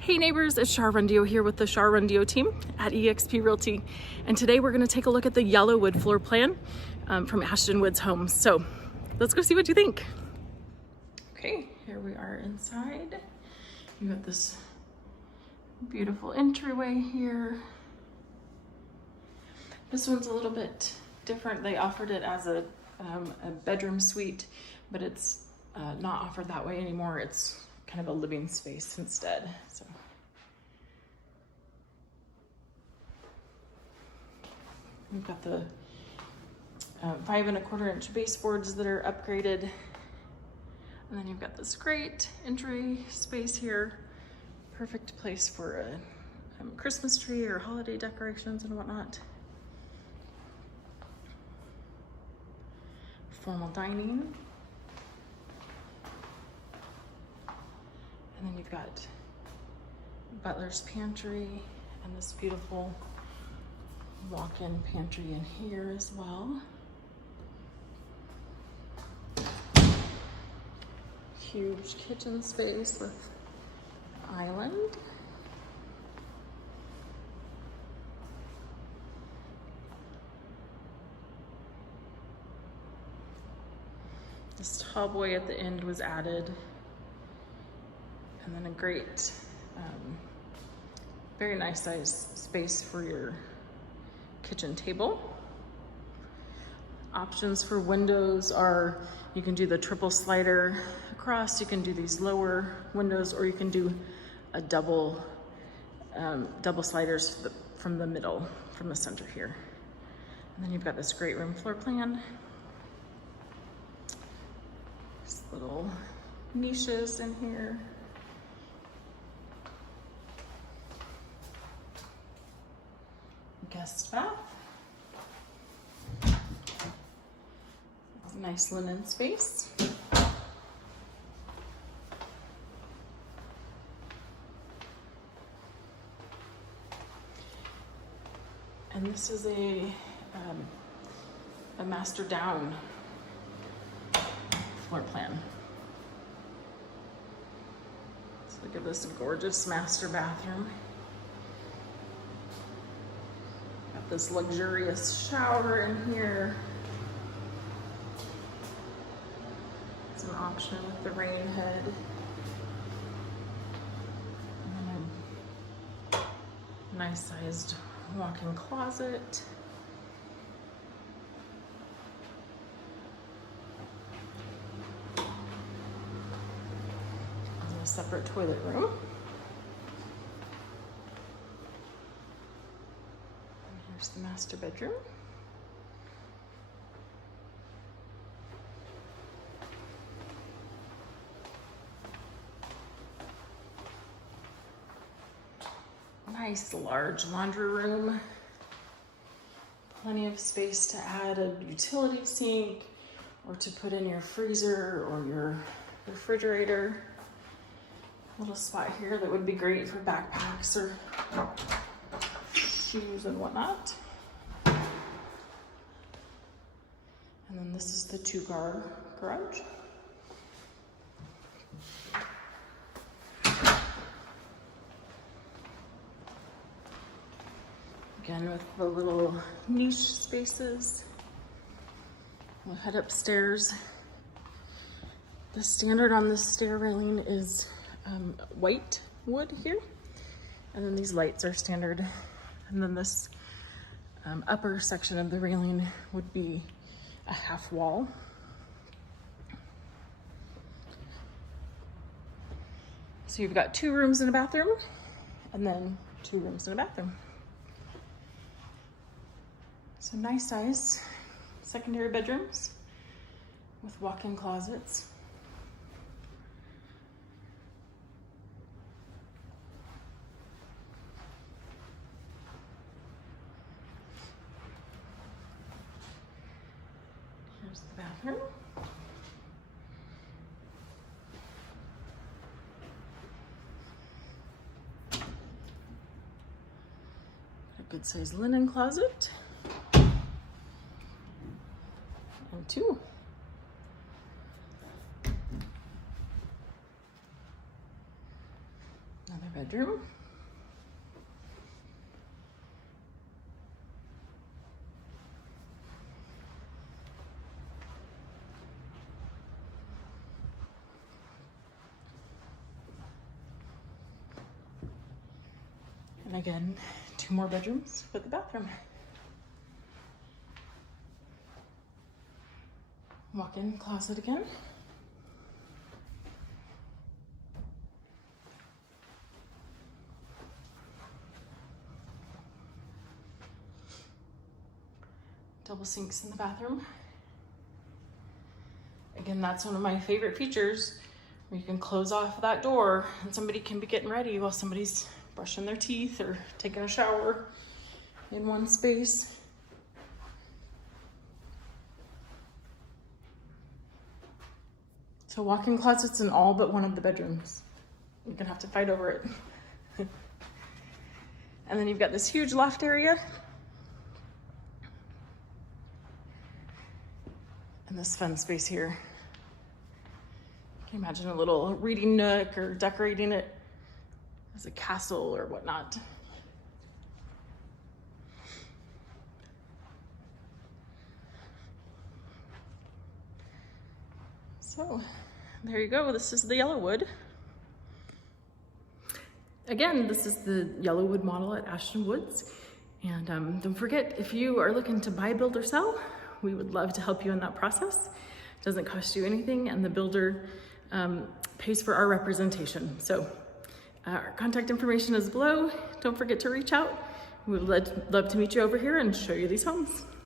Hey neighbors, it's Shar Rundio here with the Shar Rundio team at eXp Realty. And today we're gonna take a look at the Yellowwood floor plan from Ashton Woods Homes. So let's go see what you think. Okay, here we are inside. You got this beautiful entryway here. This one's a little bit different. They offered it as a bedroom suite, but it's not offered that way anymore. It's kind of a living space instead. So we've got the 5 1/4 inch baseboards that are upgraded. And then you've got this great entry space here. Perfect place for a Christmas tree or holiday decorations and whatnot. Formal dining. And then you've got butler's pantry and this beautiful walk-in pantry in here as well. Huge kitchen space with island. This tallboy at the end was added. And then a great, very nice size space for your kitchen table. Options for windows are, you can do the triple slider across, you can do these lower windows, or you can do a double sliders from the middle, from the center here. And then you've got this great room floor plan. Just little niches in here. Guest bath. Nice linen space. And this is a master down floor plan. So look at this gorgeous master bathroom. This luxurious shower in here. It's an option with the rain head. And a nice sized walk-in closet. And a separate toilet room. Here's the master bedroom. Nice large laundry room. Plenty of space to add a utility sink or to put in your freezer or your refrigerator. Little spot here that would be great for backpacks or shoes and whatnot. And then this is the 2-car garage. Again with the little niche spaces. We'll head upstairs. The standard on this stair railing is white wood here. And then these lights are standard. And then this upper section of the railing would be a half wall. So you've got 2 rooms and a bathroom, and then 2 rooms and a bathroom. So nice size secondary bedrooms with walk-in closets. Here's the bathroom. A good sized linen closet. And 2. Another bedroom. And again, 2 more bedrooms with the bathroom. Walk-in closet again. Double sinks in the bathroom. Again, that's one of my favorite features, where you can close off that door and somebody can be getting ready while somebody's brushing their teeth or taking a shower in one space. So walk-in closets in all but one of the bedrooms. You're gonna have to fight over it. And then you've got this huge loft area. And this fun space here. Can you imagine a little reading nook or decorating it as a castle or whatnot? So there you go. This is the Yellowwood. Again, this is the Yellowwood model at Ashton Woods. And don't forget, if you are looking to buy, build, or sell, we would love to help you in that process. It doesn't cost you anything, and the builder pays for our representation. So our contact information is below. Don't forget to reach out. We would love to meet you over here and show you these homes.